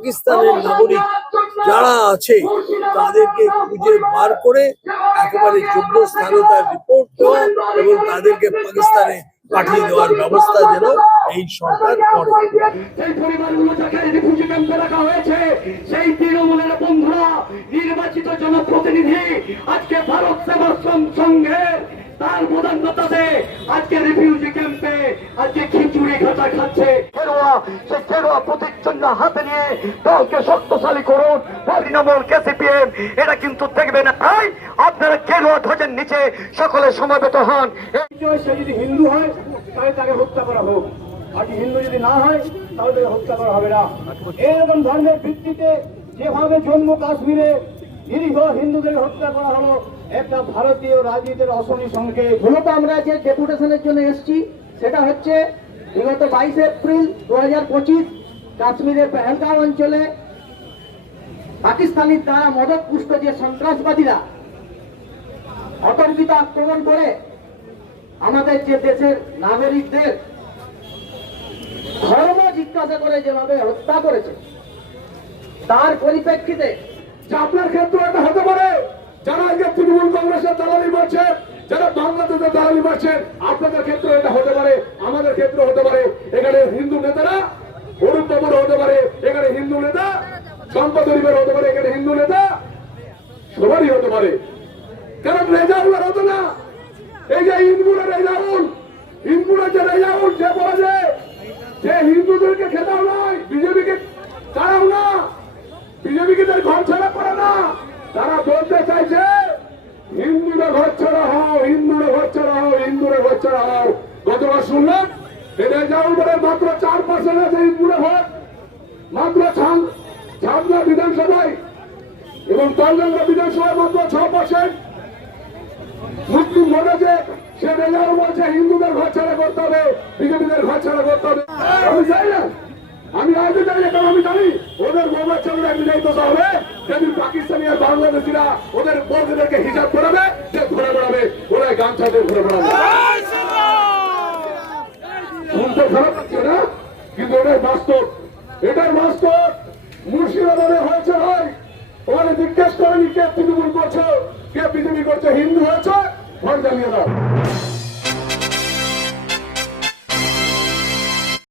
পাকিস্তানের নাগরিক যারা আছে, তাদেরকে খুঁজে বার করে একেবারে যোগ্য স্থানে তার রিপোর্ট দেওয়া এবং তাদেরকে পাকিস্তানে পাঠিয়ে দেওয়ার ব্যবস্থা যেন এই সরকার করে। নির্বাচিত জনপ্রতিনিধি, আজকে ভারত সেবাশ্রম সংঘে তার প্রধানতাতে আজকে রিফিউজি ক্যাম্পে আজকে খিচুড়ি ঘাটা খাচ্ছে। খেরোয়া সেই খেরোয়া প্রতিচ্ছন্ন হাতে নিয়ে দলকে শক্তিশালী করুন। তৃণমূল কেসিপিএম এটা কিন্তু দেখবে না। তাই আপনারা খেরোয়া ধ্বজের নিচে সকলে সমাবেত হন। সে যদি হিন্দু হয় তাহলে তাকে হত্যা করা হোক। আর হিন্দু যদি না হয় তাহলে তাকে হত্যা করা হবে না। এরকম ধর্মের ভিত্তিতে যেভাবে জম্মু কাশ্মীরে নিরীহ হিন্দুদের হত্যা করা হলো একটা ভারতীয় রাজনীতির অশনি সংকেত। মূলত আমরা যে ডেপুটেশনের জন্য এসেছি, সেটা হচ্ছে বিগত বাইশে এপ্রিল দু হাজার পঁচিশ কাশ্মীরের পেহেলগাঁও অঞ্চলে পাকিস্তানি দ্বারা মদত পুষ্ট যে সন্ত্রাসবাদীরা অতর্কিত আক্রমণ করে আমাদের যে দেশের নাগরিকদের ধর্ম জিজ্ঞাসা করে যেভাবে হত্যা করেছে, তার পরিপ্রেক্ষিতে আপনার ক্ষেত্রে এটা হতে পারে। যারা আজকে তৃণমূল কংগ্রেসের দালালি করছে যারা বাংলাদেশের দালালি করছেন আপনাদের ক্ষেত্রে এটা হতে পারে, আমাদের ক্ষেত্রে হতে পারে। এখানে হিন্দু নেতারা অরুণ বাবুর হতে পারে, এখানে হিন্দু নেতা সম্পদ গরিবের হতে পারে, এখানে হিন্দু নেতা সবারই হতে পারে। কারণ রেজাউলের হতো না। এই যে ইন্দুরের রেজাউল ইন্দুরের যে রেজাউল যে বলে যে হিন্দুদেরকে খেতাও নয় বিজেপিকে তারাও না বিজেপিকে তার ঘর ছাড়া করে না তারা বলতে চাইছে হিন্দুরা ঘর ছাড়া হও হিন্দুরা ঘর ছাড়া হও ছাড়া হও গতবার শুনলাম এটা যাও মাত্র চার পার্সেন্ট আছে হিন্দুরা ভোট। মাত্র ছাবনা বিধানসভায়। এবং তালডাঙ্গা বিধানসভায় মাত্র ছ পার্সেন্ট মুসলিম ভোট আছে সে রেজাও বলছে, হিন্দুদের ঘর ছাড়া করতে হবে, বিজেপিদের ঘর ছাড়া করতে হবে। আমি চাই না। আমি আজও জানি কারণ আমি জানি ওদের বাচ্চাগুলো একদিন এই হবে যেদিন পাকিস্তানি আর বাংলাদেশিরা ওদের বউদেরকে হিসাব করাবে সে ঘুরে বেড়াবে ওরা গামছা দিয়ে ঘুরে বেড়াবে। খারাপ লাগছে না? কিন্তু এটাই বাস্তব। এটাই বাস্তব। মুর্শিদাবাদে হয় ওখানে জিজ্ঞেস করেনি কে তৃণমূল করছ, কে বিজেপি করছে, হিন্দু হয়েছে? ভোট জ্বালিয়ে দাও।